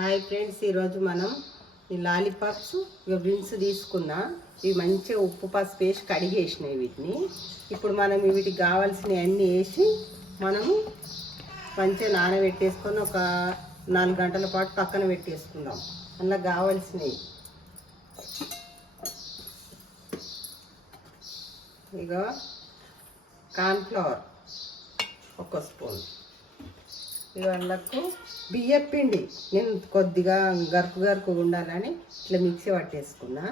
Hi friends, ఈరోజు మనం ఈ లాలీపాప్స్ డ్రింక్స్ తీసుకున్నా. ఇవి మంచిగా ఉప్పు పసుపు వేసి కడిగేసినాయి. వీటిని ఇప్పుడు మనం వీటికి కావాల్సినవి అన్నీ వేసి మనము మంచిగా నానబెట్టేసుకొని ఒక 4 గంటల పాటు పక్కన పెట్టేసుకుందాం. అందులో కావాల్సినవి ఇక కార్న్ఫ్లవర్ 1 స్పూన్, ఇవన్నకు బియ్యం పిండి నేను కొద్దిగా గరుకు ఉండాలని ఇట్లా మిక్సీ పట్టేసుకున్నా.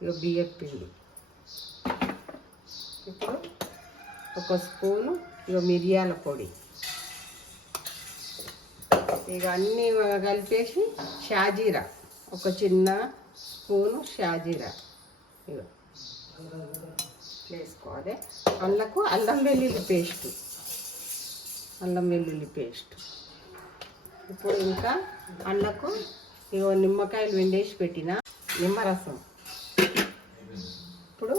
ఇక బియ్యం పిండి ఇప్పుడు 1 స్పూను, ఇక మిరియాల పొడి, ఇక అన్నీ కలిపేసి షాజీరా 1 చిన్న స్పూను షాజీరా ఇక వేసుకోవాలి. అందులోకి అల్లం వెల్లుల్లి పేస్ట్, ఇప్పుడు ఇంకా అందులోకి ఇగో నిమ్మకాయలు వెండేసి పెట్టిన నిమ్మరసం, ఇప్పుడు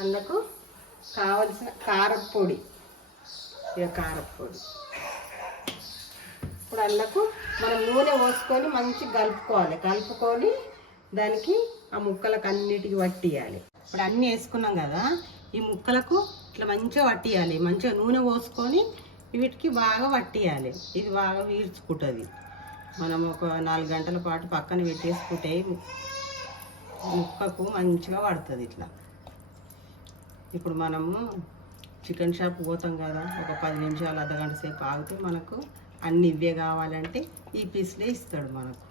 అందులోకి కావలసిన కారపొడి, ఇక కారపొడి, ఇప్పుడు అందులోకి మనం నూనె పోసుకొని మంచిగా కలుపుకొని దానికి ఆ ముక్కలకు అన్నిటికీ వట్టియాలి. ఇప్పుడు అన్నీ వేసుకున్నాం కదా, ఈ ముక్కలకు ఇట్లా మంచిగా వట్టియాలి. మంచిగా నూనె పోసుకొని వీటికి బాగా వట్టియాలి. ఇది బాగా వీర్చుకుంటుంది. మనం ఒక 4 గంటల పాటు పక్కన పెట్టేసుకుంటే ముక్కకు మంచిగా పడుతుంది ఇట్లా. ఇప్పుడు మనము చికెన్ షాప్ పోతాం కదా, ఒక 10 నిమిషాలు అర్ధగంట సేపు ఆగితే మనకు అన్ని ఇవే కావాలంటే ఈ పీస్లే ఇస్తాడు మనకు.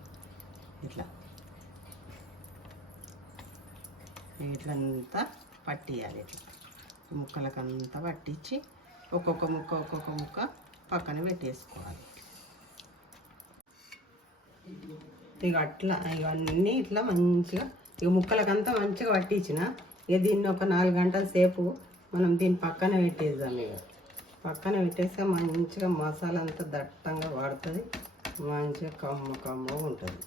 ఇట్లంతా పట్టియాలి. ఇట్లా ముక్కలకంతా పట్టించి ఒక్కొక్క ముక్క పక్కన పెట్టేసుకోవాలి. ఇక అట్లా ఇవన్నీ ఇట్లా మంచిగా ఇక ముక్కలకంతా మంచిగా పట్టించిన. ఇక దీన్ని ఒక 4 గంటల సేపు మనం దీన్ని పక్కన పెట్టేద్దాం. ఇక పక్కన పెట్టేస్తే మంచిగా మసాలా అంతా దట్టంగా పడుతుంది, మంచిగా కమ్మ ఉంటుంది.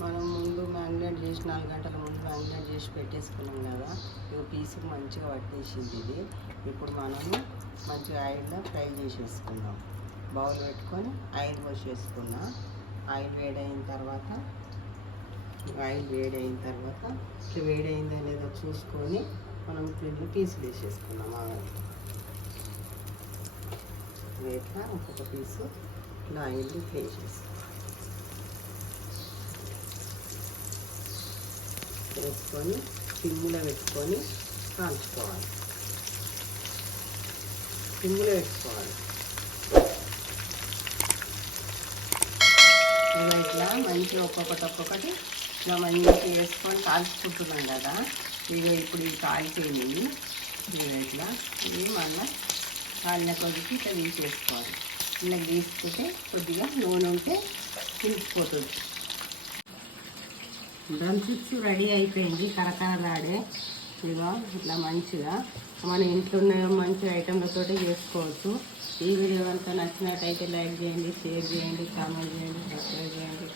మనం ముందు మ్యారినేట్ చేసి 4 గంటల ముందు మ్యారినేట్ చేసి పెట్టేసుకున్నాం కదా, ఇక పీసుకు మంచిగా పట్టేసింది ఇది. ఇప్పుడు మనము మంచిగా ఆయిల్లో ఫ్రై చేసేసుకుందాం. బౌల్ పెట్టుకొని ఆయిల్ పోసేసుకున్నా. ఆయిల్ వేడైన తర్వాత ఇట్లా వేడైందో లేదో చూసుకొని మనం ఇట్లా పీసులు వేసేసుకున్నాం. ఇట్లా ఒక్కొక్క పీసు ఇట్లా ఆయిల్ వేసుకొని సిమ్లో పెట్టుకొని కాల్చుకోవాలి. ఇట్లా మంచిగా ఒక్కొక్కటి ఇట్లా మంచిగా వేసుకొని కాల్చుకుంటున్నాం కదా. ఇప్పుడు ఇవి కాలిపోయినాయి. ఇట్లా ఇవి మళ్ళీ కాలిన కొద్దికి ఇట్లా తీసేసుకోవాలి. ఇలా తీసుకుంటే కొద్దిగా నూనె ఉంటే తిరిగిపోతుంది. డ్రమ్ స్టిక్స్ రెడీ అయిపోయింది, కరకరలాడే. ఇదిగో ఇట్లా మంచిగా మన ఇంట్లో ఉన్న మంచి ఐటెంలతో చేసుకోవచ్చు. ఈ వీడియో కనుక నచ్చినట్టయితే లైక్ చేయండి, షేర్ చేయండి, కామెంట్ చేయండి, సబ్స్క్రైబ్ చేయండి.